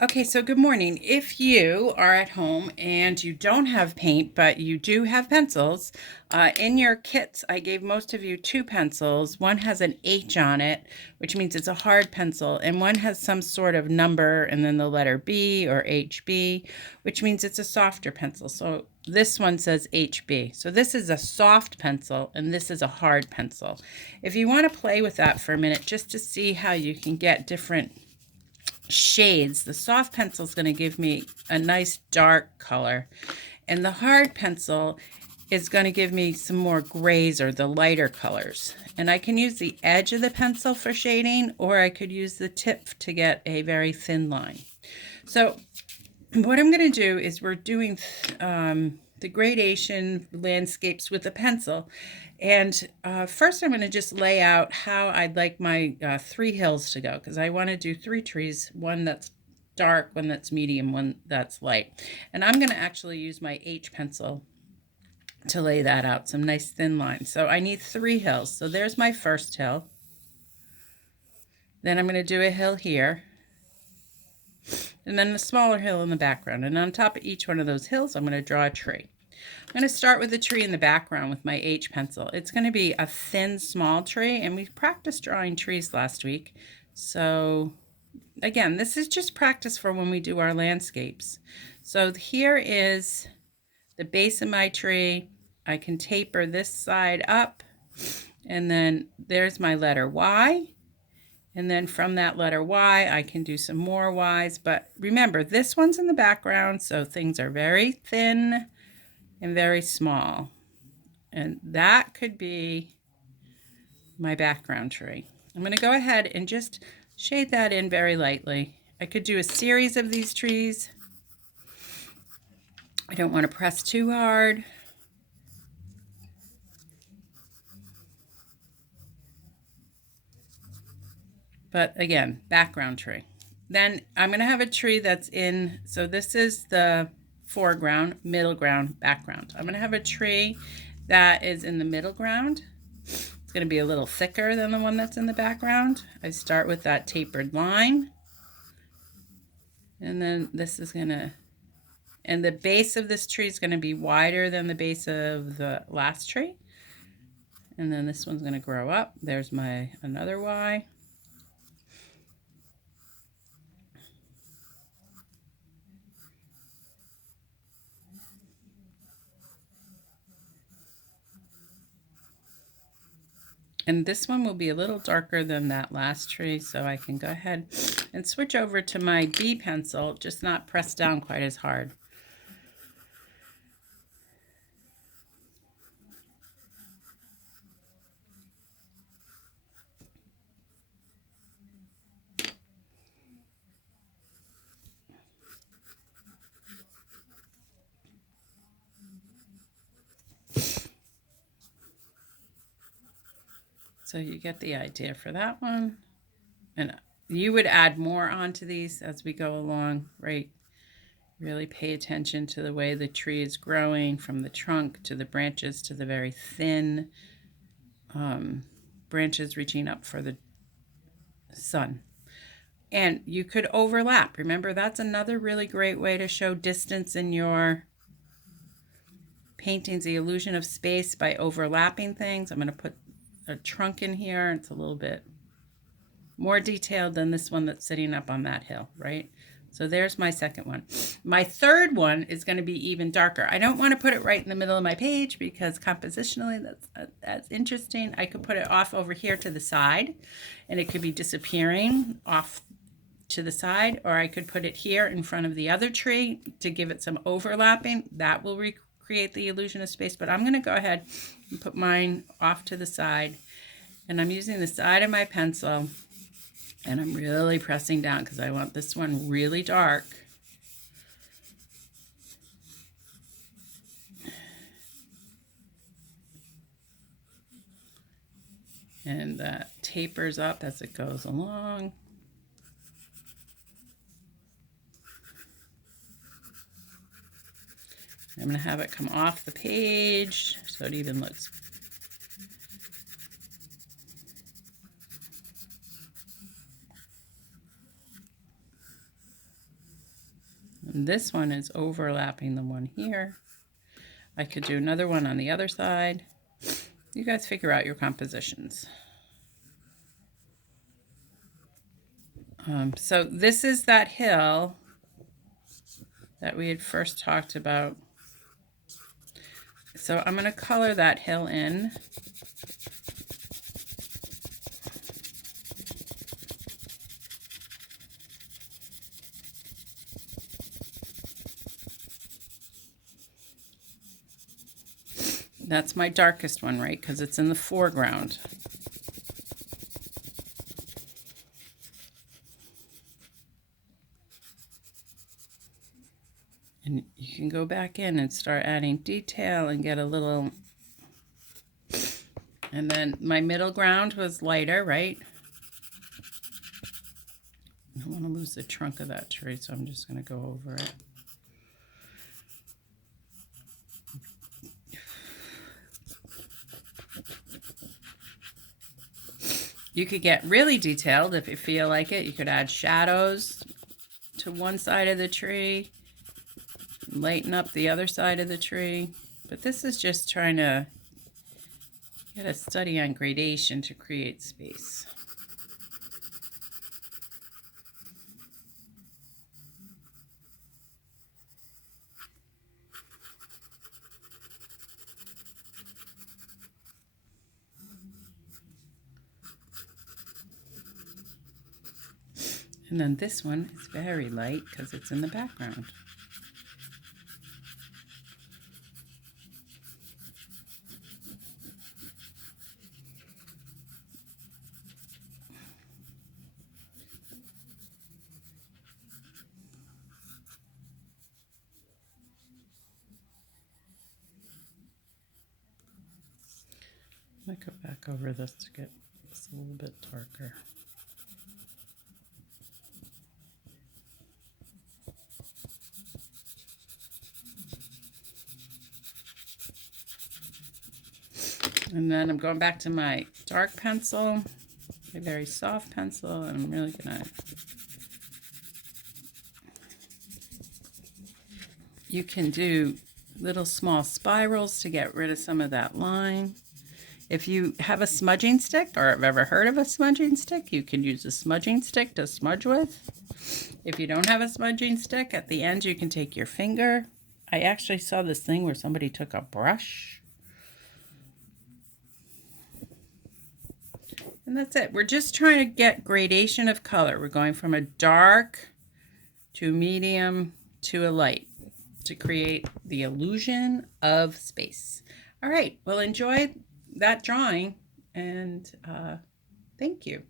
Okay, so good morning. If you are at home and you don't have paint, but you do have pencils, in your kits, I gave most of you two pencils. One has an H on it, which means it's a hard pencil, and one has some sort of number and then the letter B or HB, which means it's a softer pencil. So this one says HB. So this is a soft pencil and this is a hard pencil. If you want to play with that for a minute, just to see how you can get different shades, the soft pencil is going to give me a nice dark color, and the hard pencil is going to give me some more grays or the lighter colors. And I can use the edge of the pencil for shading, or I could use the tip to get a very thin line. So what I'm going to do is we're doing the gradation landscapes with a pencil. And first I'm going to just lay out how I'd like my 3 hills to go, because I want to do 3 trees, one that's dark, one that's medium, one that's light. And I'm going to actually use my H pencil to lay that out, some nice thin lines. So I need 3 hills. So there's my first hill. Then I'm going to do a hill here, and then a smaller hill in the background. And on top of each one of those hills, I'm going to draw a tree. I'm going to start with the tree in the background with my H pencil. It's going to be a thin, small tree, and we practiced drawing trees last week. So again, this is just practice for when we do our landscapes. So here is the base of my tree. I can taper this side up, and then there's my letter Y. And then from that letter Y, I can do some more Ys. But remember, this one's in the background, so things are very thin and very small. And that could be my background tree. I'm going to go ahead and just shade that in very lightly. I could do a series of these trees. I don't want to press too hard. But again, background tree. Then I'm going to have a tree that's in, so this is the foreground, middle ground, background. I'm going to have a tree that is in the middle ground. It's going to be a little thicker than the one that's in the background. I start with that tapered line. And then this is going to, and the base of this tree is going to be wider than the base of the last tree. And then this one's going to grow up. There's my another Y. And this one will be a little darker than that last tree, so I can go ahead and switch over to my B pencil, just not press down quite as hard. So you get the idea for that one. And you would add more onto these as we go along, right? Really pay attention to the way the tree is growing, from the trunk to the branches to the very thin branches reaching up for the sun. And you could overlap. Remember, that's another really great way to show distance in your paintings, the illusion of space, by overlapping things. I'm going to put a trunk in here. It's a little bit more detailed than this one that's sitting up on that hill, right? So there's my second one. My third one is going to be even darker. I don't want to put it right in the middle of my page because compositionally that's interesting. I could put it off over here to the side, and it could be disappearing off to the side, or I could put it here in front of the other tree to give it some overlapping. That will create the illusion of space, but I'm going to go ahead and put mine off to the side, and I'm using the side of my pencil, and I'm really pressing down because I want this one really dark. And that tapers up as it goes along. I'm going to have it come off the page so it even looks This one is overlapping the one here. I could do another one on the other side. You guys figure out your compositions. So this is that hill that we had first talked about. So I'm going to color that hill in. That's my darkest one, right? Because it's in the foreground. And you can go back in and start adding detail and get a little... And then my middle ground was lighter, right? I don't want to lose the trunk of that tree, so I'm just going to go over it. You could get really detailed if you feel like it. You could add shadows to one side of the tree, lighten up the other side of the tree. But this is just trying to get a study on gradation to create space. And then this one is very light because it's in the background. I'm going to go back over this to get this a little bit darker. And then I'm going back to my dark pencil, a very soft pencil, and I'm really gonna... You can do little small spirals to get rid of some of that line. If you have a smudging stick, or have ever heard of a smudging stick, you can use a smudging stick to smudge with. If you don't have a smudging stick, at the end you can take your finger. I actually saw this thing where somebody took a brush. And that's it. We're just trying to get gradation of color. We're going from a dark to medium to a light to create the illusion of space. All right, well, enjoy that drawing, and thank you.